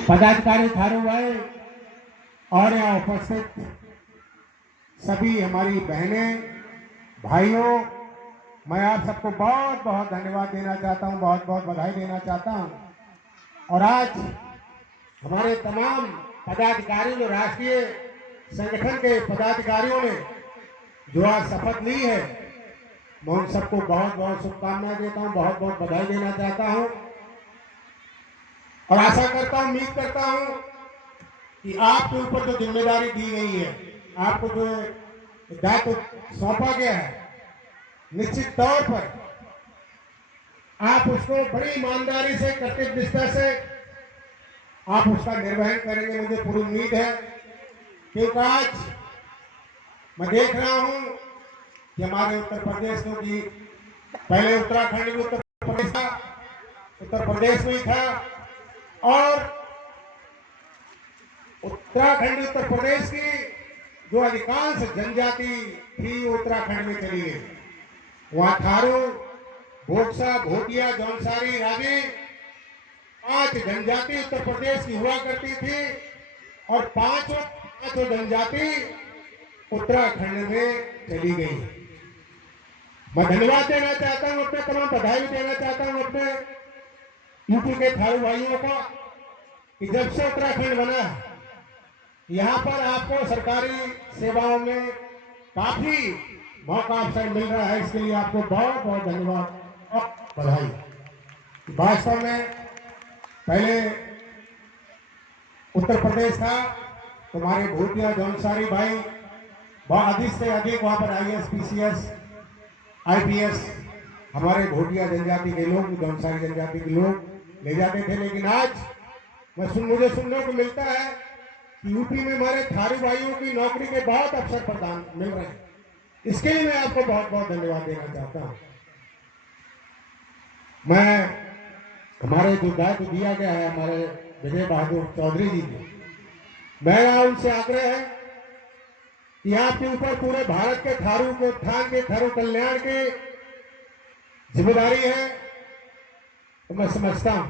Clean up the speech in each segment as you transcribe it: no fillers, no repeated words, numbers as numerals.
पदाधिकारी थारू भाई और यहाँ उपस्थित सभी हमारी बहनें भाइयों, मैं आप सबको बहुत बहुत धन्यवाद देना चाहता हूँ, बहुत बहुत बधाई देना चाहता हूँ। और आज हमारे तमाम पदाधिकारी जो राष्ट्रीय संगठन के पदाधिकारियों ने जो आज शपथ ली है, मैं उन सबको बहुत बहुत शुभकामनाएं देता हूँ, बहुत बहुत बधाई देना चाहता हूँ। और आशा करता हूँ, उम्मीद करता हूँ कि आपके ऊपर जो जिम्मेदारी दी गई है, आपको जो दायित्व सौंपा गया है, निश्चित तौर पर आप उसको बड़ी ईमानदारी से, कर्तव्य निष्ठा से आप उसका निर्वहन करेंगे, मुझे पूरी उम्मीद है। क्योंकि आज मैं देख रहा हूं कि हमारे उत्तर प्रदेश में भी, पहले उत्तराखंड में उत्तर प्रदेश में ही था, और उत्तराखंड उत्तर प्रदेश की जो अधिकांश जनजाति थी उत्तराखंड में चली गई। वहां थारू, बोक्सा, भोटिया, जौनसारी, रावी 5 जनजाति उत्तर प्रदेश की हुआ करती थी, और पांचों जनजाति उत्तराखंड में चली गई। मैं धन्यवाद देना चाहता हूं, अपने तमाम बधाई देना चाहता हूं अपने यूपी के थारू भाइयों को कि जब से उत्तराखंड बना, यहाँ पर आपको सरकारी सेवाओं में काफी मौका अवसर मिल रहा है। इसके लिए आपको बहुत बहुत धन्यवाद और बधाई। वास्तव में पहले उत्तर प्रदेश था, तुम्हारे भोटिया, जौनसारी भाई बहुत अधिक से अधिक वहां पर IAS, PCS, IPS हमारे भोटिया जनजाति के लोग, जौनसारी जनजाति के लोग ले जाते थे। लेकिन आज मुझे सुनने को मिलता है कि यूपी में हमारे थारू भाइयों की नौकरी के बहुत अवसर प्रदान मिल रहे हैं। इसके लिए मैं आपको बहुत बहुत धन्यवाद देना चाहता हूं। मैं हमारे जो दायित्व दिया गया है हमारे विजय बहादुर चौधरी जी को, मेरा उनसे आग्रह है कि आपके ऊपर पूरे भारत के थारू को उत्थान के, थारू कल्याण की जिम्मेदारी है। तो मैं समझता हूं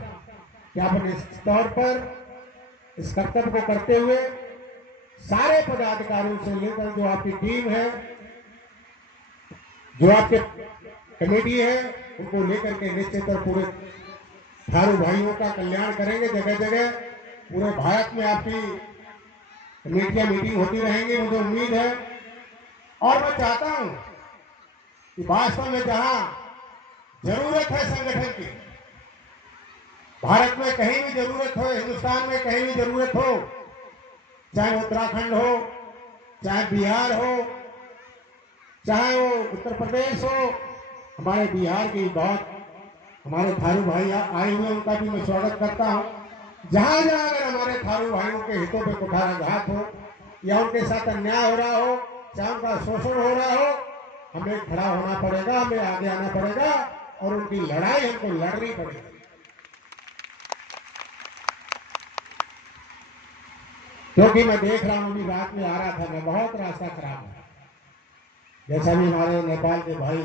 कि आप इस तौर पर इस कर्तव्य को करते हुए सारे पदाधिकारियों से लेकर जो आपकी टीम है, जो आपके कमेटी है, उनको लेकर के निश्चित और पूरे थारू भाइयों का कल्याण करेंगे। जगह जगह पूरे भारत में आपकी कमेटियां मीटिंग होती रहेंगी, मुझे उम्मीद है। और मैं चाहता हूं कि वास्तव में जहां जरूरत है संगठन की, भारत में कहीं भी जरूरत हो, हिंदुस्तान में कहीं भी जरूरत हो, चाहे उत्तराखंड हो, चाहे बिहार हो, चाहे वो उत्तर प्रदेश हो, हमारे बिहार की बहुत हमारे थारू भाई आए हुए, उनका भी मैं स्वागत करता हूं। जहां जहां अगर हमारे थारू भाइयों के हितों पे कुठाराघात हो या उनके साथ अन्याय हो रहा हो, चाहे उनका शोषण हो रहा हो, हमें खड़ा होना पड़ेगा, हमें आगे आना पड़ेगा और उनकी लड़ाई हमको लड़नी पड़ेगी। क्योंकि मैं देख रहा हूं, अभी रात में आ रहा था मैं, बहुत रास्ता खराब है। जैसा भी हमारे नेपाल के भाई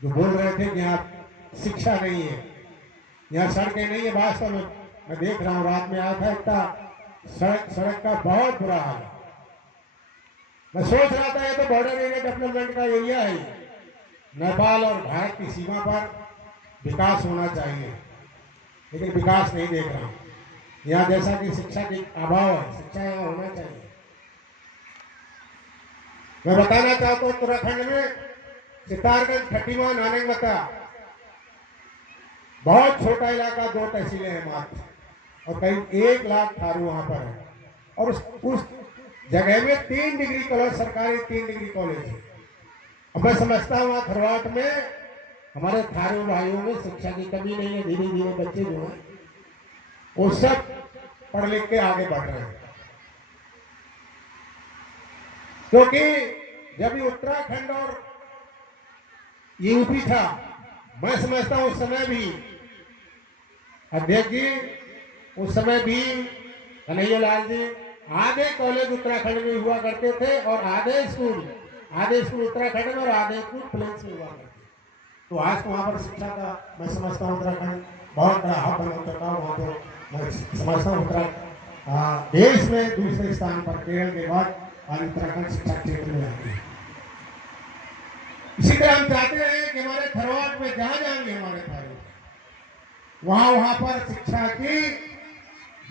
जो बोल रहे थे कि यहाँ शिक्षा नहीं है, यहाँ सड़कें नहीं है, वास्तव में मैं देख रहा हूँ, रात में आया था, इतना सड़क का बहुत बुरा हाल है। मैं सोच रहा था ये तो बॉर्डर एरिया डेवलपमेंट का एरिया है, नेपाल और भारत की सीमा पर विकास होना चाहिए, लेकिन विकास नहीं देख रहा हूँ। यहाँ जैसा कि शिक्षा की अभाव है, शिक्षा यहाँ होना चाहिए। मैं बताना चाहता हूँ, उत्तराखंड में सितारगंज, खटीमा, नानंगमता बहुत छोटा इलाका, 2 तहसीलें हैं मात्र, और करीब 1 लाख थारू वहां पर है। और उस जगह में 3 डिग्री कॉलेज, सरकारी 3 डिग्री कॉलेज है। अब मैं समझता हूँ वहां खरवाट में हमारे थारू भाइयों में शिक्षा की कमी नहीं है। धीरे धीरे बच्चे जो है वो सब पढ़ लिख के आगे बढ़ रहे हैं। क्योंकि जब ये उत्तराखंड और यूपी था, मैं समझता हूं उस समय भी अध्यक्ष जी, उस समय भी कन्हैया लाल जी, आधे कॉलेज उत्तराखंड में हुआ करते थे और आधे स्कूल उत्तराखंड में और आधे स्कूल प्लेन्स में हुआ करते। तो आज तो वहाँ पर शिक्षा का मैं समझता हूँ उत्तराखंड बहुत बड़ा हब बन चुका है। वहाँ तो मैं समझता हूँ देश में दूसरे स्थान पर केरल के बाद आज उत्तराखंड शिक्षा क्षेत्र में आते हैं। इसी तरह हम चाहते हैं कि हमारे थरवाट में जहां जाएंगे हमारे थारू वहां पर शिक्षा की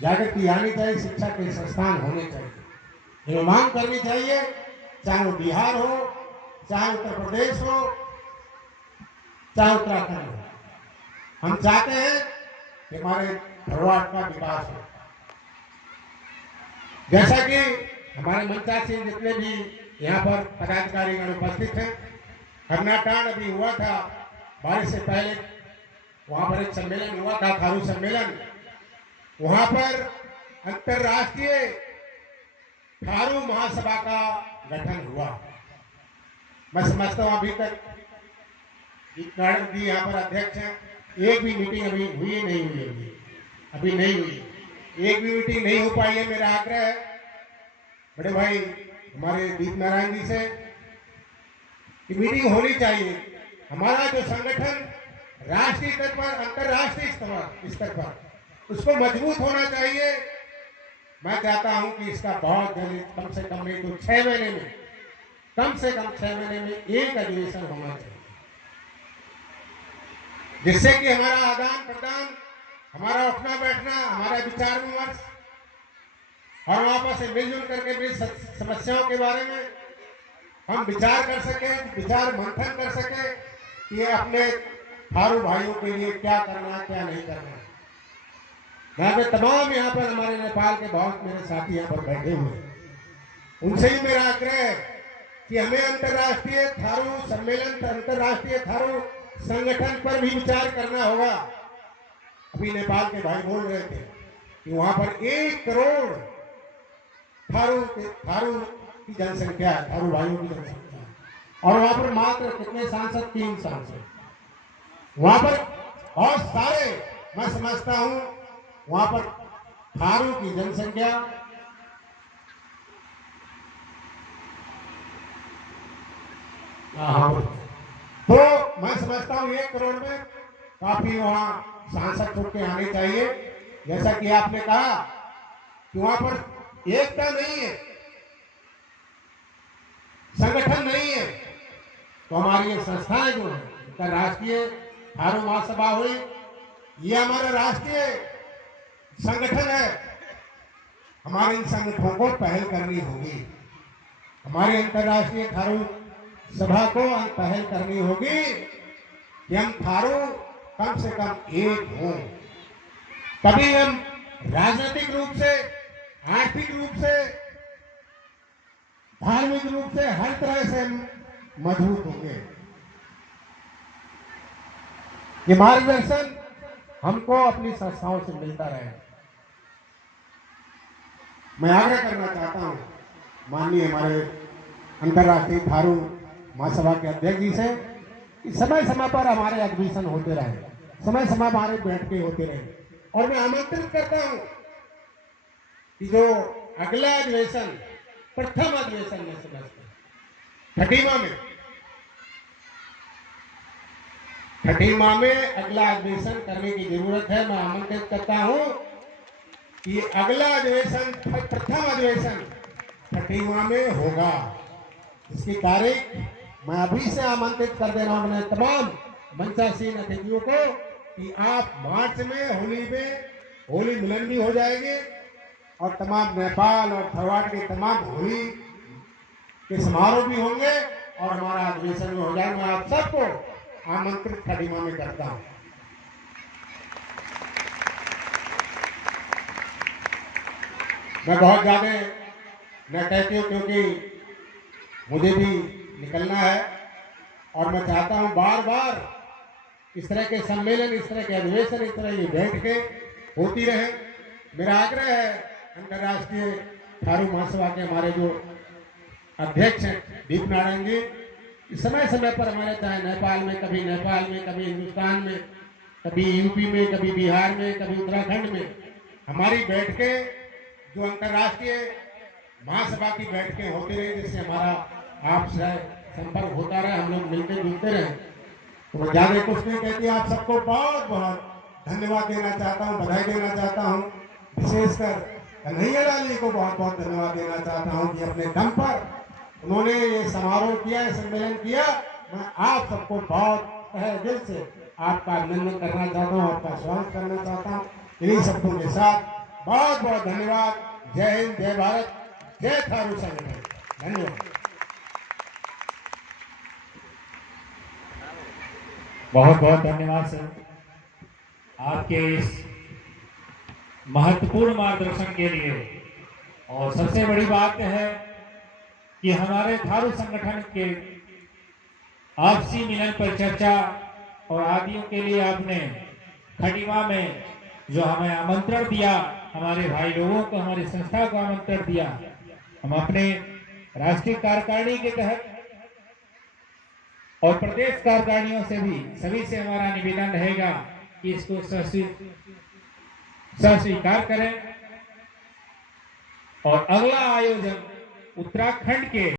जागृति आनी चाहिए, शिक्षा के संस्थान होने चाहिए, ये मांग करनी चाहिए, चाहे वो बिहार हो, चाहे उत्तर प्रदेश हो, चाहे उत्तराखंड हो। हम चाहते हैं कि हमारे थरवाट का विकास हो। जैसा कि हमारे मंचासीन जितने भी यहाँ पर पदाधिकारीगण उपस्थित हैं, कर्नाटक अभी हुआ था बारिश से पहले, वहां पर एक सम्मेलन हुआ था, थारू सम्मेलन। वहां पर अंतरराष्ट्रीय थारू महासभा का गठन हुआ। मैं समझता हूं अभी तक मैडम जी यहाँ पर अध्यक्ष हैं, एक भी मीटिंग अभी हुई नहीं हुई, अभी नहीं हुई, एक भी मीटिंग नहीं हो पाई है। मेरा आग्रह है बड़े भाई हमारे दीप नारायण जी से कि मीटिंग होनी चाहिए। हमारा जो संगठन राष्ट्रीय स्तर पर, अंतरराष्ट्रीय स्तर पर उसको मजबूत होना चाहिए। मैं चाहता हूं कि इसका बहुत जल्द, कम से कम नहीं तो 6 महीने में, कम से कम 6 महीने में एक अधिवेशन होना चाहिए, जिससे कि हमारा आदान प्रदान, हमारा उठना बैठना, हमारा विचार विमर्श और वहां से मिलजुल करके भी समस्याओं के बारे में हम विचार कर सके, विचार मंथन कर सके कि अपने थारू भाइयों के लिए क्या करना है, क्या नहीं करना है। मैं तमाम यहाँ पर हमारे नेपाल के बहुत मेरे साथी यहाँ पर बैठे हुए, उनसे ही मेरा आग्रह है कि हमें अंतर्राष्ट्रीय थारू सम्मेलन, अंतर्राष्ट्रीय थारू संगठन पर भी विचार करना होगा। अभी नेपाल के भाई बोल रहे थे कि वहां पर 1 करोड़ थारू की जनसंख्या है, थारू भाइयों की जनसंख्या, और वहां पर मात्र कितने सांसद, 3 सांसद। वहां पर बहुत सारे, मैं समझता हूं वहां पर थारू की जनसंख्या तो मैं समझता हूं 1 करोड़ में काफी वहां सांसद छूट के आने चाहिए। जैसा कि आपने कहा कि वहां पर एकता नहीं है, संगठन नहीं है, तो हमारी ये संस्थाएं जो है, अंतरराष्ट्रीय थारू महासभा हुई, ये हमारा राष्ट्रीय संगठन है। हमारे इन संगठनों को पहल करनी होगी, हमारे अंतरराष्ट्रीय थारू सभा को पहल करनी होगी कि हम थारू कम से कम एक हों, तभी हम राजनीतिक रूप से, आर्थिक रूप से, धार्मिक रूप से, हर तरह से हम मजबूत होंगे। ये मार्गदर्शन हमको अपनी संस्थाओं से मिलता रहे। मैं आग्रह करना चाहता हूं माननीय हमारे अंतर्राष्ट्रीय थारू महासभा के अध्यक्ष जी से कि समय समय पर हमारे अधिवेशन होते रहे, समय समय हमारे बैठके होते रहे, और मैं आमंत्रित करता हूं कि जो अगला अधिवेशन, प्रथम अधिवेशन में समझते खटीमा में अगला अधिवेशन करने की जरूरत है। मैं आमंत्रित करता हूं कि अगला अधिवेशन, प्रथम अधिवेशन खटीमा में होगा। इसकी तारीख मैं अभी से आमंत्रित कर दे रहा हूं अपने तमाम मंचासीन अतिथियों को कि आप मार्च में होली मिलन भी हो जाएगी, और तमाम नेपाल और थरवाट के तमाम होली के समारोह भी होंगे, और हमारा अधिवेशन भी हो जाएगा। मैं आप सबको आमंत्रित खटीमा में करता हूं। मैं बहुत ज्यादा न कहती हूँ क्योंकि मुझे भी निकलना है, और मैं चाहता हूं बार बार इस तरह के सम्मेलन, इस तरह के अधिवेशन, इस तरह की बैठकें होती रहे। मेरा आग्रह है अंतर्राष्ट्रीय थारू महासभा के हमारे जो अध्यक्ष हैं दीप नारायण जी, समय समय पर हमारे, चाहे नेपाल में, कभी हिंदुस्तान में, कभी यूपी में, कभी बिहार में, कभी उत्तराखंड में, हमारी बैठकें जो अंतर्राष्ट्रीय महासभा की बैठकें होती रही, जिससे हमारा आपसे संपर्क होता रहे, हम लोग मिलते जुलते रहे। तो मैं ज्यादा कुछ नहीं कहती, आप सबको बहुत बहुत धन्यवाद देना चाहता हूँ, बधाई देना चाहता हूँ। विशेषकर कन्हैया लाल जी को बहुत बहुत धन्यवाद देना चाहता हूं कि अपने दम पर उन्होंने ये समारोह किया, सम्मेलन किया। मैं आप सबको बहुत तहे दिल से आपका अभिनंदन करना चाहता हूँ, आपका स्वागत करना चाहता हूँ। इन्हीं शब्दों के साथ बहुत बहुत धन्यवाद। जय हिंद, जय भारत, जय थारू संगठन। धन्यवाद। बहुत बहुत धन्यवाद सर, आपके इस महत्वपूर्ण मार्गदर्शन के लिए। और सबसे बड़ी बात है कि हमारे थारू संगठन के आपसी मिलन पर चर्चा और आदियों के लिए आपने खंडवा में जो हमें आमंत्रण दिया, हमारे भाई लोगों को, हमारी संस्था को आमंत्रण दिया, हम अपने राष्ट्रीय कार्यकारिणी के तहत और प्रदेश कार्यकारिणियों से भी सभी से हमारा निवेदन रहेगा कि इसको स्वीकार करें। और अगला आयोजन उत्तराखंड के